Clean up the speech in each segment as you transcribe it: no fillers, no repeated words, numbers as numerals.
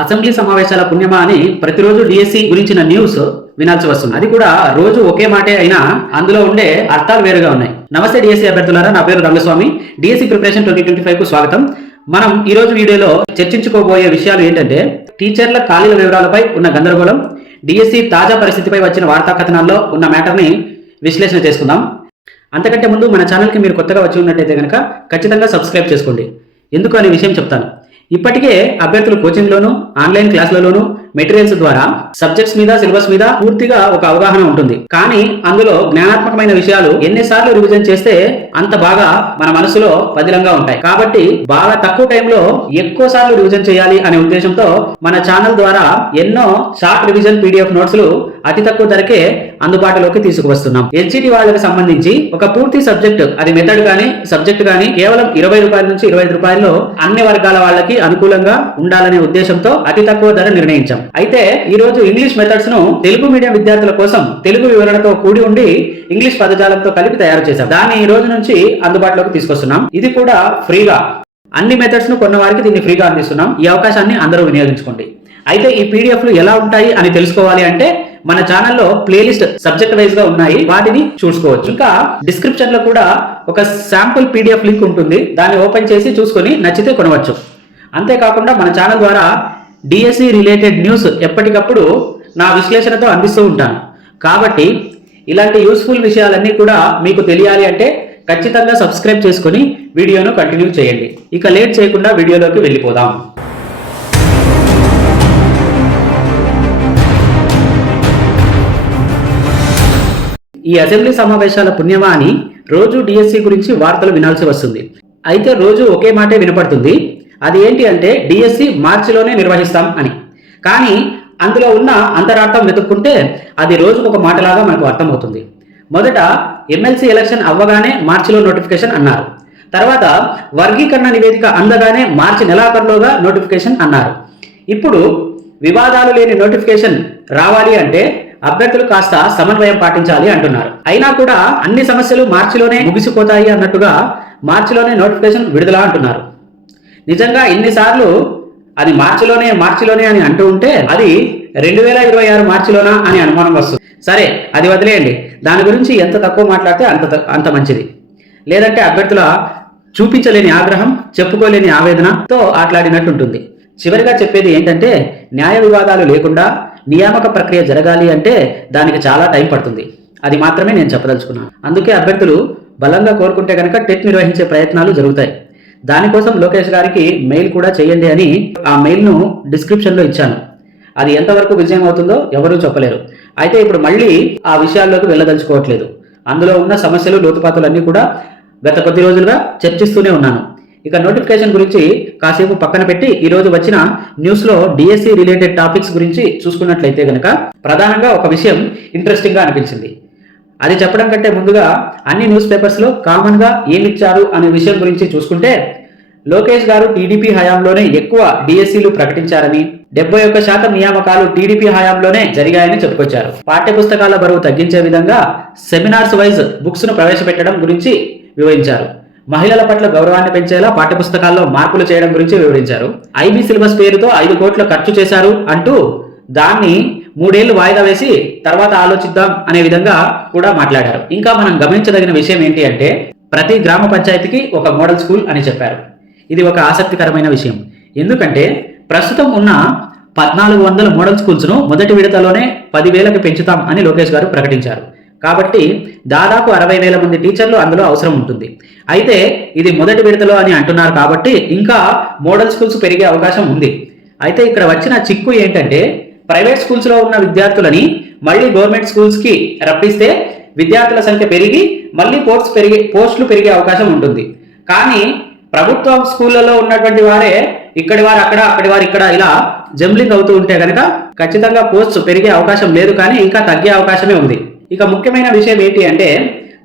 Assembly సమావేశాల పుణ్యమా అని ప్రతిరోజు డిఎస్సి గురించిన న్యూస్ వినాల్సి వస్తుంది. అది కూడా రోజు ఒకే మాటే అయినా అందులో ఉండే అర్థాలు వేరుగా ఉన్నాయి. నమస్తే డిఎస్సి అభ్యర్థులారా, నా పేరు రంగస్వామి. డిఎస్సి ప్రిపరేషన్ 2025 కు స్వాగతం. మనం ఈ రోజు వీడియోలో చర్చించుకోబోయే విషయాలు ఏంటంటే టీచర్ల ఖాళీల వివరాలపై ఉన్న గందరగోళం, డిఎస్సి తాజా పరిస్థితిపై వచ్చిన వార్తా కథనాల్లో ఉన్న మ్యాటర్ని విశ్లేషణ చేసుకుందాం. అంతకంటే ముందు మన ఛానల్కి మీరు కొత్తగా వచ్చి ఉన్నట్టయితే కనుక ఖచ్చితంగా సబ్స్క్రైబ్ చేసుకోండి. ఎందుకు అనే విషయం చెప్తాను. ఇప్పటికే అభ్యర్థులు కోచింగ్లోను ఆన్లైన్ క్లాసులలోను మెటీరియల్స్ ద్వారా సబ్జెక్ట్స్ మీద సిలబస్ మీద పూర్తిగా ఒక అవగాహన ఉంటుంది. కానీ అందులో జ్ఞానాత్మకమైన విషయాలు ఎన్నిసార్లు రివిజన్ చేస్తే అంత బాగా మన మనసులో పదిలంగా ఉంటాయి. కాబట్టి బాగా తక్కువ టైంలో ఎక్కువ సార్లు రివిజన్ చేయాలి అనే ఉద్దేశంతో మన ఛానల్ ద్వారా ఎన్నో షార్ట్ రివిజన్ పీడిఎఫ్ నోట్స్లు అతి తక్కువ ధరకే అందుబాటులోకి తీసుకువస్తున్నాం. ఎల్జిటి వాళ్ళకి సంబంధించి ఒక పూర్తి సబ్జెక్ట్, అది మెథడ్ గానీ సబ్జెక్ట్ గానీ కేవలం 20 రూపాయల నుంచి 25 రూపాయల్లో అన్ని వర్గాల వాళ్ళకి అనుకూలంగా ఉండాలనే ఉద్దేశంతో అతి తక్కువ ధర నిర్ణయించాం. అయితే ఈ రోజు ఇంగ్లీష్ మెథడ్స్ ను తెలుగు మీడియం విద్యార్థుల కోసం తెలుగు వివరణతో కూడి ఉండి ఇంగ్లీష్ పదజాలంతో కలిపి తయారు చేశాం. దాన్ని ఈ రోజు నుంచి అందుబాటులోకి తీసుకొస్తున్నాం. ఇది కూడా ఫ్రీగా. అన్ని మెథడ్స్ ను కొన్న వారికి దీన్ని ఫ్రీగా అందిస్తున్నాం. ఈ అవకాశాన్ని అందరూ వినియోగించుకోండి. అయితే ఈ పీడిఎఫ్లు ఎలా ఉంటాయి అని తెలుసుకోవాలి అంటే మన ఛానల్లో ప్లేలిస్ట్ సబ్జెక్ట్ వైజ్ గా ఉన్నాయి, వాటిని చూసుకోవచ్చు. ఇంకా డిస్క్రిప్షన్ లో కూడా ఒక శాంపుల్ పీడిఎఫ్ లింక్ ఉంటుంది, దాన్ని ఓపెన్ చేసి చూసుకొని నచ్చితే కొనవచ్చు. అంతేకాకుండా మన ఛానల్ ద్వారా డిఎస్సి రిలేటెడ్ న్యూస్ ఎప్పటికప్పుడు నా విశ్లేషణతో అందిస్తూ ఉంటాను. కాబట్టి ఇలాంటి యూస్ఫుల్ విషయాలన్నీ కూడా మీకు తెలియాలి అంటే ఖచ్చితంగా సబ్స్క్రైబ్ చేసుకొని వీడియోను కంటిన్యూ చేయండి. ఇక లేట్ చేయకుండా వీడియోలోకి వెళ్ళిపోదాం. ఈ అసెంబ్లీ సమావేశాల పుణ్యమా అని రోజు డిఎస్సి గురించి వార్తలు వినాల్సి వస్తుంది. అయితే రోజు ఒకే మాటే వినపడుతుంది. అది ఏంటి అంటే డిఎస్సి మార్చిలోనే నిర్వహిస్తాం అని. కానీ అందులో ఉన్న అంతరార్థం వెతుక్కుంటే అది రోజుకు ఒక మాటలాగా మనకు అర్థమవుతుంది. మొదట ఎమ్మెల్సీ ఎలక్షన్ అవ్వగానే మార్చిలో నోటిఫికేషన్ అన్నారు. తర్వాత వర్గీకరణ నివేదిక అందగానే మార్చి నెలాఖరులోగా నోటిఫికేషన్ అన్నారు. ఇప్పుడు వివాదాలు లేని నోటిఫికేషన్ రావాలి అంటే అభ్యర్థులు కాస్త సమన్వయం పాటించాలి అంటున్నారు. అయినా కూడా అన్ని సమస్యలు మార్చిలోనే ముగిసిపోతాయి అన్నట్టుగా మార్చిలోనే నోటిఫికేషన్ విడుదల అంటున్నారు. నిజంగా ఇన్నిసార్లు అది మార్చిలోనే అని అంటూ ఉంటే అది 2026 మార్చిలోనా అని అనుమానం వస్తుంది. సరే, అది వదిలేయండి. దాని గురించి ఎంత తక్కువ మాట్లాడితే అంత మంచిది. లేదంటే అభ్యర్థుల చూపించలేని ఆగ్రహం, చెప్పుకోలేని ఆవేదనతో ఆట్లాడినట్టుంటుంది. చివరిగా చెప్పేది ఏంటంటే న్యాయ వివాదాలు లేకుండా నియామక ప్రక్రియ జరగాలి అంటే దానికి చాలా టైం పడుతుంది. అది మాత్రమే నేను చెప్పదలుచుకున్నాను. అందుకే అభ్యర్థులు బలంగా కోరుకుంటే కనుక టెట్ నిర్వహించే ప్రయత్నాలు జరుగుతాయి. దానికోసం లోకేష్ గారికి మెయిల్ కూడా చేయండి అని ఆ మెయిల్ను డిస్క్రిప్షన్లో ఇచ్చాను. అది ఎంతవరకు విజయం అవుతుందో ఎవరూ చెప్పలేరు. అయితే ఇప్పుడు మళ్ళీ ఆ విషయాల్లోకి వెళ్ళదలుచుకోవట్లేదు. అందులో ఉన్న సమస్యలు, లోతుపాతులన్నీ కూడా గత కొద్ది రోజులుగా చర్చిస్తూనే ఉన్నాను. ఇక నోటిఫికేషన్ గురించి కాసేపు పక్కన పెట్టి ఈరోజు వచ్చిన న్యూస్లో డిఎస్సి రిలేటెడ్ టాపిక్స్ గురించి చూసుకున్నట్లయితే కనుక ప్రధానంగా ఒక విషయం ఇంట్రెస్టింగ్గా అనిపించింది. అది చెప్పడం కంటే ముందుగా అన్ని న్యూస్ పేపర్స్లో కామన్గా ఏమిచ్చారు అనే విషయం గురించి చూసుకుంటే లోకేష్ గారు టీడీపీ హయాంలోనే ఎక్కువ డిఎస్సీలు ప్రకటించారని, 71% నియామకాలు టీడీపీ హయాంలోనే జరిగాయని చెప్పుకొచ్చారు. పాఠ్యపుస్తకాల బరువు తగ్గించే విధంగా సెమినార్స్ వైజ్ బుక్స్ ను ప్రవేశపెట్టడం గురించి వివరించారు. మహిళల పట్ల గౌరవాన్ని పెంచేలా పాఠ్యపుస్తకాల్లో మార్పులు చేయడం గురించి వివరించారు. ఐబీ సిలబస్ పేరుతో 5 కోట్లు ఖర్చు చేశారు అంటూ దాన్ని 3 ఏళ్లు వాయిదా వేసి తర్వాత ఆలోచిద్దాం అనే విధంగా కూడా మాట్లాడారు. ఇంకా మనం గమనించదగిన విషయం ఏంటి అంటే ప్రతి గ్రామ పంచాయతీకి ఒక మోడల్ స్కూల్ అని చెప్పారు. ఇది ఒక ఆసక్తికరమైన విషయం. ఎందుకంటే ప్రస్తుతం ఉన్న 1400 మోడల్ స్కూల్స్ ను మొదటి విడతలోనే 10,000కి పెంచుతాం అని లోకేష్ గారు ప్రకటించారు. కాబట్టి దాదాపు 60,000 మంది టీచర్లు అందులో అవసరం ఉంటుంది. అయితే ఇది మొదటి విడతలో అని అంటున్నారు కాబట్టి ఇంకా మోడల్ స్కూల్స్ పెరిగే అవకాశం ఉంది. అయితే ఇక్కడ వచ్చిన చిక్కు ఏంటంటే ప్రైవేట్ స్కూల్స్ లో ఉన్న విద్యార్థులని మళ్ళీ గవర్నమెంట్ స్కూల్స్ కి రప్పిస్తే విద్యార్థుల సంఖ్య పెరిగి మళ్ళీ పోస్టులు పెరిగే అవకాశం ఉంటుంది. కానీ ప్రభుత్వ స్కూళ్లలో ఉన్నటువంటి వారే ఇక్కడి వారు అక్కడ, అక్కడి వారు ఇక్కడ ఇలా జంబ్లింగ్ అవుతూ ఉంటే కనుక ఖచ్చితంగా పోస్ట్ పెరిగే అవకాశం లేదు, కానీ ఇంకా తగ్గే అవకాశమే ఉంది. ఇక ముఖ్యమైన విషయం ఏంటి అంటే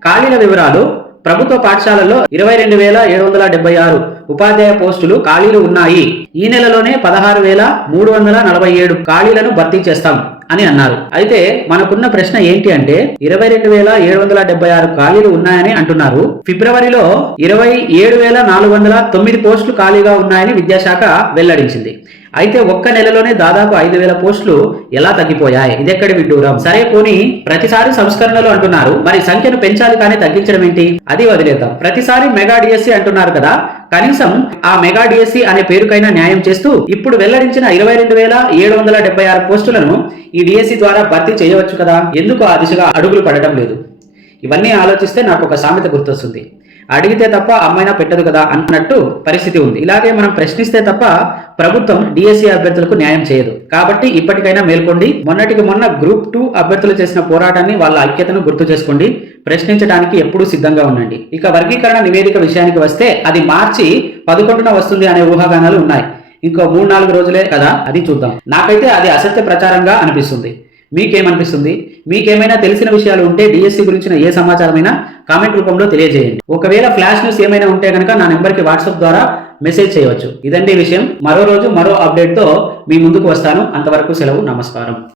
ఖాళీల వివరాలు. ప్రభుత్వ పాఠశాలల్లో 22,776 ఉపాధ్యాయ పోస్టులు ఖాళీలు ఉన్నాయి. ఈ నెలలోనే 16,347 ఖాళీలను భర్తీ చేస్తాం అని అన్నారు. అయితే మనకున్న ప్రశ్న ఏంటి అంటే 22,776 ఖాళీలు ఉన్నాయని అంటున్నారు. ఫిబ్రవరిలో 27,409 పోస్టులు ఖాళీగా ఉన్నాయని విద్యాశాఖ వెల్లడించింది. అయితే ఒక్క నెలలోనే దాదాపు 5,000 పోస్టులు ఎలా తగ్గిపోయాయి? ఇదెక్కడి విడ్డూరం? సరే పోనీ ప్రతిసారి సంస్కరణలు అంటున్నారు, మరి సంఖ్యను పెంచాలి కానీ తగ్గించడం ఏంటి? అది వదిలేద్దాం. ప్రతిసారి మెగా డిఎస్సి అంటున్నారు కదా, కనీసం ఆ మెగా డిఎస్సి అనే పేరుకైనా న్యాయం చేస్తూ ఇప్పుడు వెల్లడించిన 22,776 పోస్టులను ఈ డిఎస్సి ద్వారా భర్తీ చేయవచ్చు కదా. ఎందుకు ఆ దిశగా అడుగులు పడటం లేదు? ఇవన్నీ ఆలోచిస్తే నాకు ఒక సామెత గుర్తొస్తుంది. అడిగితే తప్ప అమ్మైనా పెట్టదు కదా అన్నట్టు పరిస్థితి ఉంది. ఇలాగే మనం ప్రశ్నిస్తే తప్ప ప్రభుత్వం డిఎస్సి అభ్యర్థులకు న్యాయం చేయదు. కాబట్టి ఇప్పటికైనా మేల్కోండి. మొన్నటికి మొన్న గ్రూప్ 2 అభ్యర్థులు చేసిన పోరాటాన్ని, వాళ్ళ ఐక్యతను గుర్తు చేసుకోండి. ప్రశ్నించడానికి ఎప్పుడూ సిద్ధంగా ఉండండి. ఇక వర్గీకరణ నివేదిక విషయానికి వస్తే అది మార్చి 11న వస్తుంది అనే ఊహాగానాలు ఉన్నాయి. ఇంకో 3-4 రోజులే కదా, అది చూద్దాం. నాకైతే అది అసత్య ప్రచారంగా అనిపిస్తుంది. మీకేమనిపిస్తుంది? మీకేమైనా తెలిసిన విషయాలు ఉంటే డిఎస్సి గురించిన ఏ సమాచారమైనా కామెంట్ రూపంలో తెలియజేయండి. ఒకవేళ ఫ్లాష్ న్యూస్ ఏమైనా ఉంటే కనుక నా నెంబర్కి వాట్సాప్ ద్వారా మెసేజ్ చేయవచ్చు. ఇదండి విషయం. మరో రోజు మరో అప్డేట్తో మీ ముందుకు వస్తాను. అంతవరకు సెలవు. నమస్కారం.